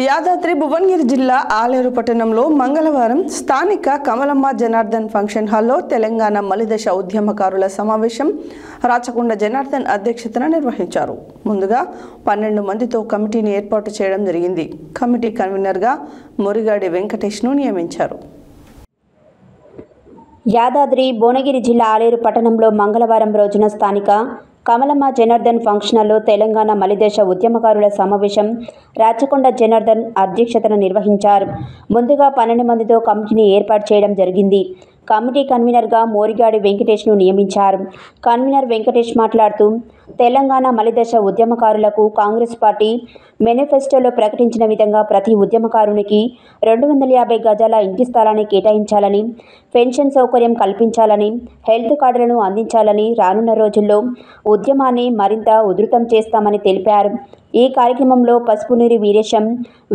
యాదాద్రి భువనగిరి జిల్లా ఆలేరు పట్టణంలో మంగళవారం స్థానిక కమలమ్మ జనార్దన్ ఫంక్షన్ హాల్లో తెలంగాణ మలిదశ ఉద్యమకారుల సమావేశం రాచకొండ జనార్దన్ అధ్యక్షతన నిర్వహించారు. ముందుగా 12 మందితో కమిటీని ఏర్పాటు చేయడం జరిగింది. కమిటీ కన్వీనర్గా మొరిగాడి వెంకటేష్ను నియమించారు. యాదాద్రి భువనగిరి జిల్లా ఆలేరు పట్టణంలో మంగళవారం రోజున స్థానిక కమలమ్మ జనార్దన్ ఫంక్షన్ హాల్లో తెలంగాణ మలిదశ ఉద్యమకారుల సమావేశం రాచకొండ జనార్దన్ అధ్యక్షతన నిర్వహించారు. ముందుగా 12 మందితో కమిటీని ఏర్పాటు చేయడం జరిగింది. కమిటీ కన్వీనర్గా మోరిగాడి వెంకటేష్ను నియమించారు. కన్వీనర్ వెంకటేష్ మాట్లాడుతూ, తెలంగాణ మలిదశ ఉద్యమకారులకు కాంగ్రెస్ పార్టీ మేనిఫెస్టోలో ప్రకటించిన విధంగా ప్రతి ఉద్యమకారునికి 250 గజాల ఇంటి స్థలాన్ని కేటాయించాలని, పెన్షన్ సౌకర్యం కల్పించాలని, హెల్త్ కార్డులను అందించాలని, రానున్న రోజుల్లో ఉద్యమాన్ని మరింత ఉధృతం చేస్తామని తెలిపారు. ఈ కార్యక్రమంలో పసుపునీరి వీరేశం,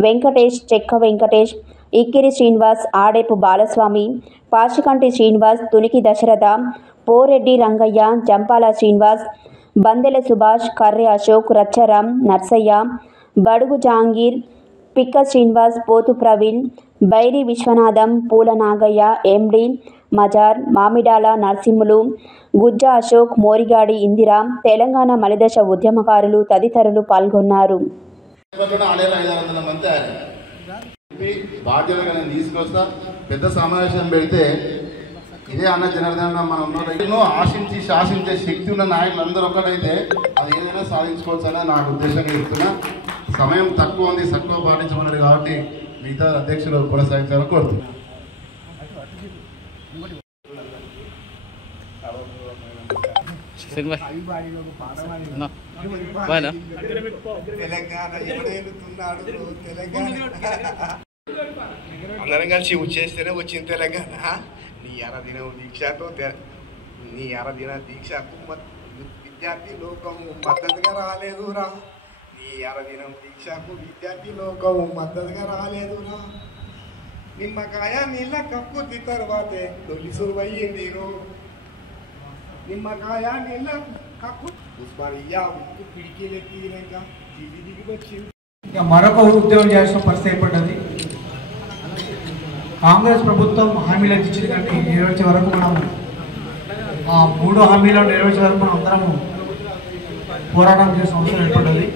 వెంకటేష్, చెక్క వెంకటేష్, ఇక్కిరి శ్రీనివాస్, ఆడేపు బాలస్వామి, పాచికంటి శ్రీనివాస్, తునికి దశరథ, పోరెడ్డి రంగయ్య, జంపాల శ్రీనివాస్, బందెల సుభాష్, కర్రె అశోక్, రచ్చరాం, నర్సయ్య, బడుగు జహాంగీర్, పిక్క శ్రీనివాస్, పోతు ప్రవీణ్, బైరి విశ్వనాథం, పూల నాగయ్య, ఎండి మజార్, మామిడాల నరసింహులు, గుజ్జ అశోక్, మోరిగాడి ఇందిర, తెలంగాణ మలిదశ ఉద్యమకారులు తదితరులు పాల్గొన్నారు. బాధ్యతగా తీసుకొస్తా పెద్ద సమావేశం పెడితే ఇదే అన్న జనార్దన్ మనం ఆశించి శాసించే శక్తి ఉన్న నాయకులు అందరూ ఒకటైతే అది ఏదైనా సాధించుకోవచ్చనే నాకు ఉద్దేశంగా చెప్తున్నా. సమయం తక్కువ ఉంది, తక్కువ పాటించమన్నది కాబట్టి మిగతా అధ్యక్షులు కొనసాగించాలని కోరుతున్నాను. అందరం కలిసి చేస్తేనే వచ్చింది తెలంగాణ. నీ అరదిన దీక్షకు విద్యార్థి లోకము మద్దతుగా రాలేదురా. నీ అరదినం దీక్షకు విద్యార్థి లోకము మద్దతుగా రాలేదురా. నిమ్మకాయ నీళ్ళ కక్కుతి తర్వాతే తొలి సురువయ్యింది. నిమ్మకాయ నీళ్ళ కక్కు ఉస్మానియా ఉక్కు పిడికిలెత్తినాక దిగి దిగి వచ్చింది. ఇంకా మరొక ఉద్యోగం చేయాల్సిన పరిస్థితి ఏర్పడ్డది. కాంగ్రెస్ ప్రభుత్వం హామీలు ఇచ్చింది కానీ నెరవేర్చే వరకు మనం ఆ 3 హామీలను నెరవేర్చే వరకు మనం అందరము పోరాటం చేసిన అవసరం ఏర్పడ్డది.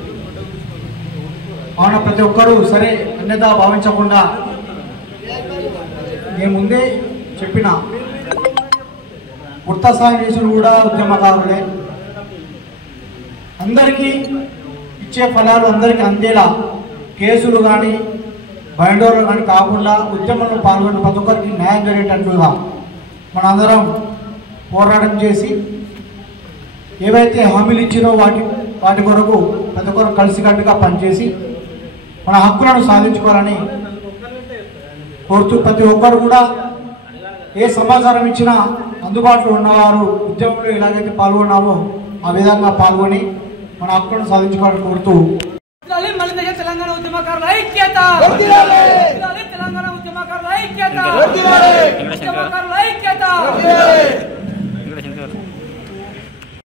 అవునా, ప్రతి ఒక్కరూ సరే అన్యత భావించకుండా నేను ముందే చెప్పిన ఉత్త సాయం చేసిన కూడా ఉద్యమకారులే. అందరికీ ఇచ్చే ఫలాలు అందరికీ అందేలా కేసులు కానీ బైండోర్లు కానీ కాకుండా ఉద్యమంలో పాల్గొన్న ప్రతి ఒక్కరికి న్యాయం జరిగేటట్లుగా మనందరం పోరాటం చేసి ఏవైతే హామీలు ఇచ్చినో వాటి కొరకు ప్రతి ఒక్కరు కలిసికట్టుగా పనిచేసి మన హక్కులను సాధించుకోవాలని కోరుతూ ప్రతి ఒక్కరు కూడా ఏ సమాచారం ఇచ్చినా అందుబాటులో ఉన్నవారు ఉద్యమంలో ఎలాగైతే పాల్గొన్నామో ఆ విధంగా పాల్గొని మన హక్కులను సాధించుకోవాలని కోరుతూ తెలంగాణ ఉద్యమకారుల ఐక్యత, తెలంగాణ ఉద్యమకారుల ఐక్యత, ఉద్యమకారుల ఐక్యత.